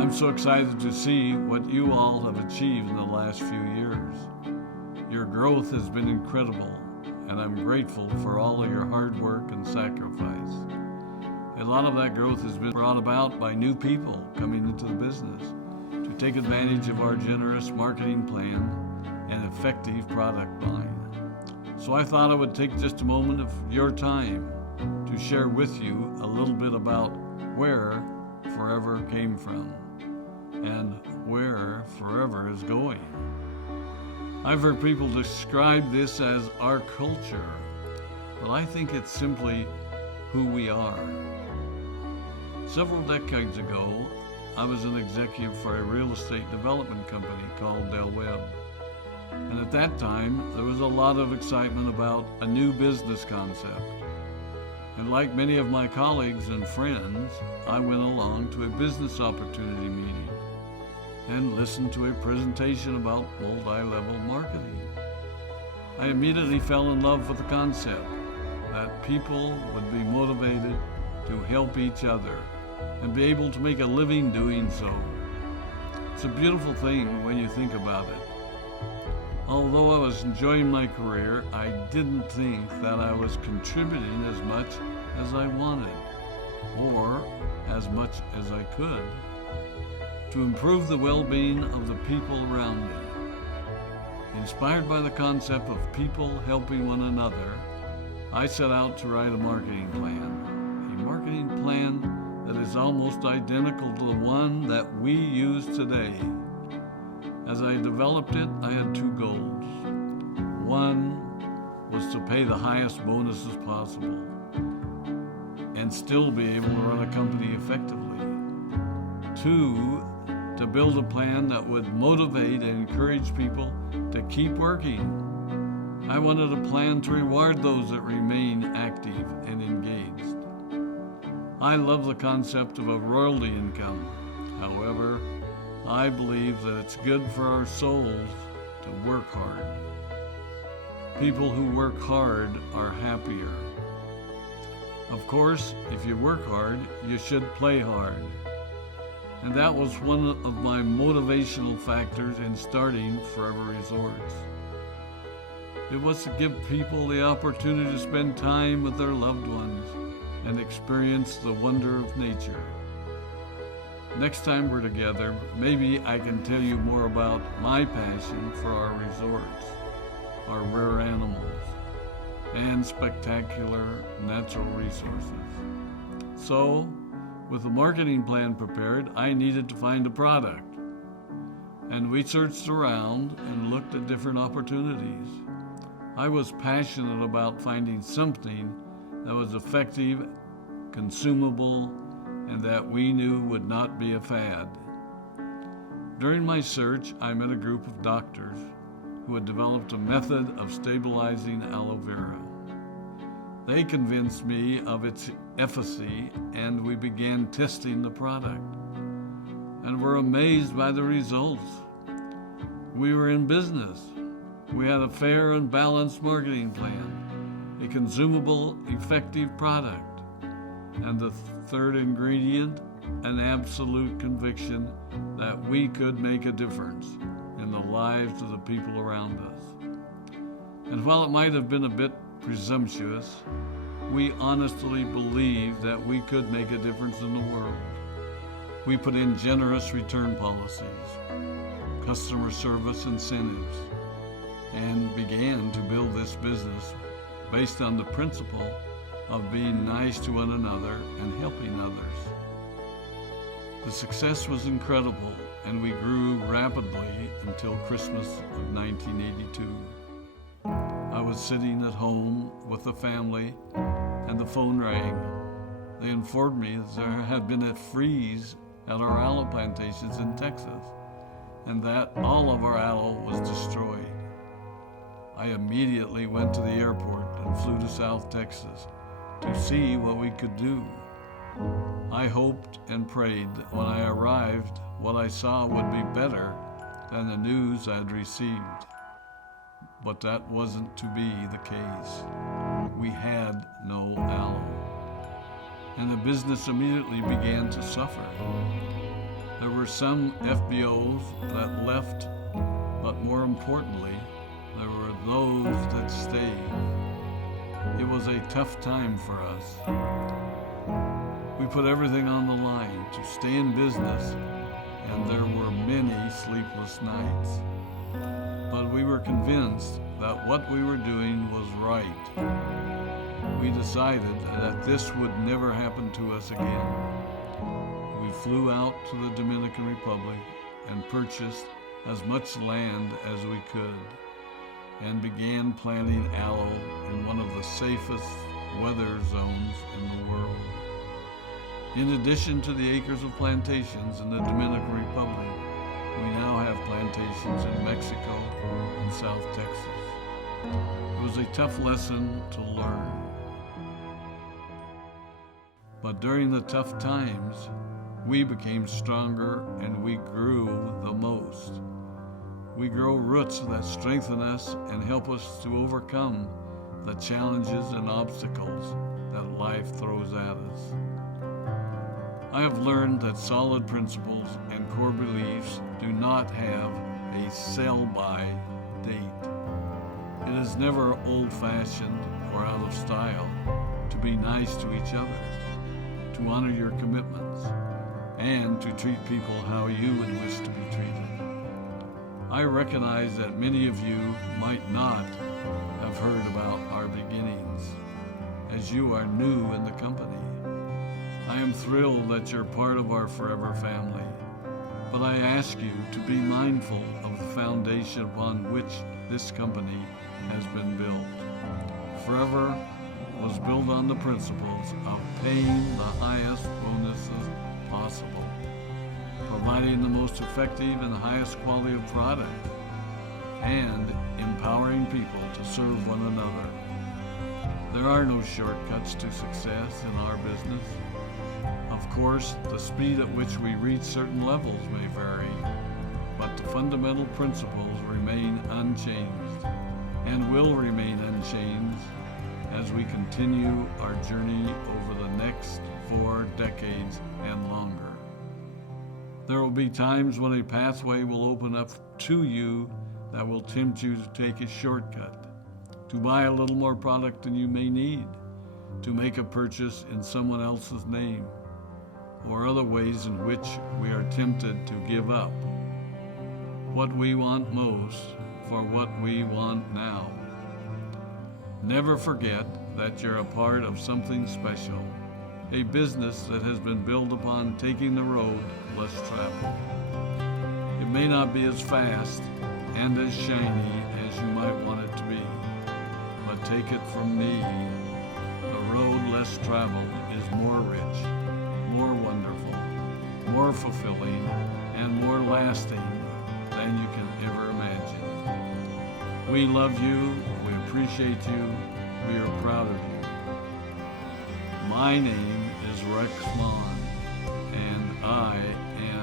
I'm so excited to see what you all have achieved in the last few years. Your growth has been incredible, and I'm grateful for all of your hard work and sacrifice. A lot of that growth has been brought about by new people coming into the business to take advantage of our generous marketing plan and effective product line. So I thought I would take just a moment of your time to share with you a little bit about where Forever came from and where Forever is going. I've heard people describe this as our culture, but I think it's simply who we are. Several decades ago, I was an executive for a real estate development company called Del Webb. And at that time, there was a lot of excitement about a new business concept. And like many of my colleagues and friends, I went along to a business opportunity meeting and listened to a presentation about multi-level marketing. I immediately fell in love with the concept that people would be motivated to help each other and be able to make a living doing so. It's a beautiful thing when you think about it. Although I was enjoying my career, I didn't think that I was contributing as much as I wanted, or as much as I could, to improve the well-being of the people around me. Inspired by the concept of people helping one another, I set out to write a marketing plan that is almost identical to the one that we use today. As I developed it, I had two goals. One was to pay the highest bonuses possible and still be able to run a company effectively. Two, to build a plan that would motivate and encourage people to keep working. I wanted a plan to reward those that remain active and engaged. I love the concept of a royalty income. However, I believe that it's good for our souls to work hard. People who work hard are happier. Of course, if you work hard, you should play hard. And that was one of my motivational factors in starting Forever Resorts. It was to give people the opportunity to spend time with their loved ones and experience the wonder of nature. Next time we're together, maybe I can tell you more about my passion for our resorts, our rare animals, and spectacular natural resources. So, with the marketing plan prepared, I needed to find a product. And we searched around and looked at different opportunities. I was passionate about finding something that was effective, consumable, and that we knew would not be a fad. During my search, I met a group of doctors who had developed a method of stabilizing aloe vera. They convinced me of its efficacy, and we began testing the product, and were amazed by the results. We were in business. We had a fair and balanced marketing plan, a consumable, effective product, and the third ingredient, an absolute conviction that we could make a difference in the lives of the people around us. And while it might have been a bit presumptuous, we honestly believed that we could make a difference in the world. We put in generous return policies, customer service incentives, and began to build this business based on the principle of being nice to one another and helping others. The success was incredible, and we grew rapidly until Christmas of 1982. I was sitting at home with the family, and the phone rang. They informed me that there had been a freeze at our aloe plantations in Texas, and that all of our aloe was destroyed. I immediately went to the airport and flew to South Texas to see what we could do. I hoped and prayed that when I arrived, what I saw would be better than the news I'd received. But that wasn't to be the case. We had no aloe, and the business immediately began to suffer. There were some FBOs that left, but more importantly, there were those that stayed. It was a tough time for us. We put everything on the line to stay in business, and there were many sleepless nights. But we were convinced that what we were doing was right. We decided that this would never happen to us again. We flew out to the Dominican Republic and purchased as much land as we could and began planting aloe in one of the safest weather zones in the world. In addition to the acres of plantations in the Dominican Republic, we now have plantations in Mexico and South Texas. It was a tough lesson to learn. But during the tough times, we became stronger and we grew the most. We grow roots that strengthen us and help us to overcome the challenges and obstacles that life throws at us. I have learned that solid principles and core beliefs do not have a sell-by date. It is never old-fashioned or out of style to be nice to each other, to honor your commitments, and to treat people how you would wish to be treated. I recognize that many of you might not have heard about our beginnings, as you are new in the company. I am thrilled that you're part of our forever family, but I ask you to be mindful of the foundation upon which this company has been built. Forever was built on the principles of paying the highest bonuses possible, providing the most effective and highest quality of product, and empowering people to serve one another. There are no shortcuts to success in our business. Of course, the speed at which we reach certain levels may vary, but the fundamental principles remain unchanged and will remain unchanged as we continue our journey over the next 4 decades and longer. There will be times when a pathway will open up to you that will tempt you to take a shortcut, to buy a little more product than you may need, to make a purchase in someone else's name, or other ways in which we are tempted to give up what we want most for what we want now. Never forget that you're a part of something special, a business that has been built upon taking the road less traveled. It may not be as fast and as shiny as you might want it to be, but take it from me, the road less traveled is more rich, more wonderful, more fulfilling, and more lasting than you can ever imagine. We love you, we appreciate you, we are proud of you. My name is Rex Vaughn, and I am